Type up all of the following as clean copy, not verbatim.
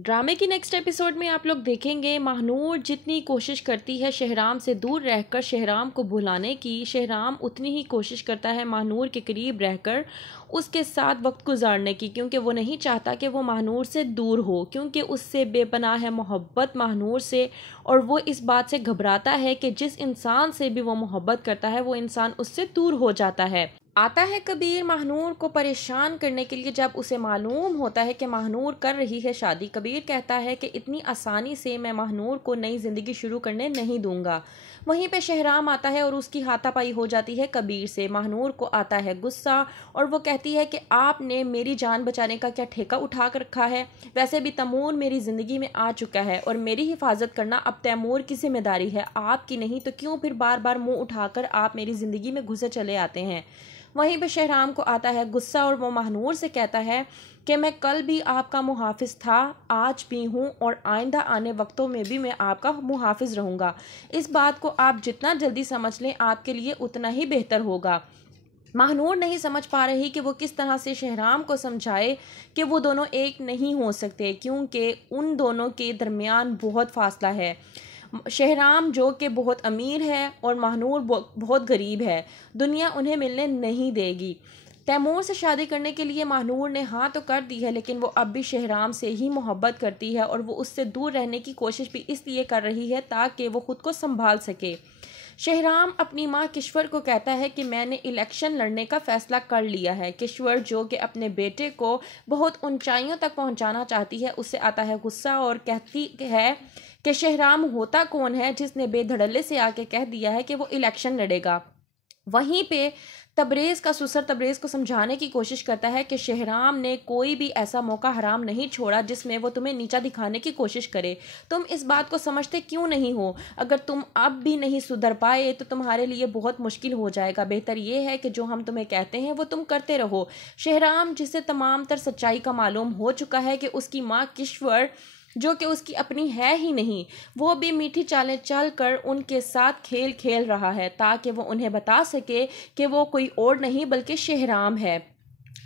ड्रामे की next episode में आप लोग देखेंगे महानूर जितनी कोशिश करती है शहराम से दूर रहकर शहराम को भुलाने की, शहराम उतनी ही कोशिश करता है महानूर के करीब रहकर उसके साथ वक्त गुजारने की, क्योंकि वो नहीं चाहता कि वो महानूर से दूर हो, क्योंकि उससे बेपनाह है मोहब्बत महानूर से। और वो इस बात से घबराता है कि जिस इंसान से भी वो मोहब्बत करता है वो इंसान उससे दूर हो जाता है। आता है कबीर महानूर को परेशान करने के लिए। जब उसे मालूम होता है कि महानूर कर रही है शादी, कबीर कहता है कि इतनी आसानी से मैं महानूर को नई ज़िंदगी शुरू करने नहीं दूंगा। वहीं पे शहराम आता है और उसकी हाथापाई हो जाती है कबीर से। महानूर को आता है गुस्सा और वो कहती है कि आपने मेरी जान बचाने का क्या ठेका उठा कर रखा है? वैसे भी तैमूर मेरी ज़िंदगी में आ चुका है और मेरी हिफाजत करना अब तैमूर की जिम्मेदारी है, आपकी नहीं। तो क्यों फिर बार बार मुँह उठाकर आप मेरी ज़िंदगी में घुसे चले आते हैं? वहीं पे शहराम को आता है गुस्सा और वो महानूर से कहता है कि मैं कल भी आपका मुहाफिज था, आज भी हूँ और आइंदा आने वक्तों में भी मैं आपका मुहाफिज रहूँगा। इस बात को आप जितना जल्दी समझ लें आपके लिए उतना ही बेहतर होगा। महानूर नहीं समझ पा रही कि वो किस तरह से शहराम को समझाए कि वो दोनों एक नहीं हो सकते, क्योंकि उन दोनों के दरमियान बहुत फासला है। शहराम जो कि बहुत अमीर है और महानूर बहुत गरीब है, दुनिया उन्हें मिलने नहीं देगी। तैमूर से शादी करने के लिए महानूर ने हाँ तो कर दी है, लेकिन वो अब भी शहराम से ही मोहब्बत करती है और वो उससे दूर रहने की कोशिश भी इसलिए कर रही है ताकि वो खुद को संभाल सके। शहराम अपनी माँ किश्वर को कहता है कि मैंने इलेक्शन लड़ने का फैसला कर लिया है। किश्वर जो कि अपने बेटे को बहुत ऊंचाइयों तक पहुंचाना चाहती है, उससे आता है गुस्सा और कहती है कि शहराम होता कौन है जिसने बेधड़ल्ले से आके कह दिया है कि वो इलेक्शन लड़ेगा। वहीं पे तबरेज़ का सुसर तबरेज़ को समझाने की कोशिश करता है कि शहराम ने कोई भी ऐसा मौका हराम नहीं छोड़ा जिसमें वो तुम्हें नीचा दिखाने की कोशिश करे। तुम इस बात को समझते क्यों नहीं हो? अगर तुम अब भी नहीं सुधर पाए तो तुम्हारे लिए बहुत मुश्किल हो जाएगा। बेहतर ये है कि जो हम तुम्हें कहते हैं वो तुम करते रहो। शहराम जिसे तमाम तर सच्चाई का मालूम हो चुका है कि उसकी माँ किश्वर जो कि उसकी अपनी है ही नहीं, वो भी मीठी चालें चल कर उनके साथ खेल खेल रहा है ताकि वो उन्हें बता सके कि वो कोई और नहीं बल्कि शहराम है।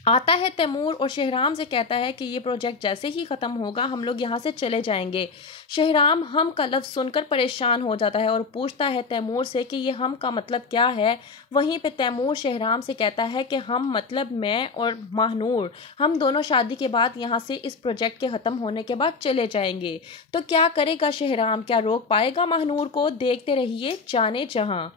आता है तैमूर और शहराम से कहता है कि ये प्रोजेक्ट जैसे ही ख़त्म होगा हम लोग यहाँ से चले जाएंगे। शहराम हम का लफ्ज़ सुनकर परेशान हो जाता है और पूछता है तैमूर से कि ये हम का मतलब क्या है। वहीं पे तैमूर शहराम से कहता है कि हम मतलब मैं और महानूर, हम दोनों शादी के बाद यहाँ से इस प्रोजेक्ट के ख़त्म होने के बाद चले जाएंगे। तो क्या करेगा शहराम? क्या रोक पाएगा महानूर को? देखते रहिए जाने जहाँ।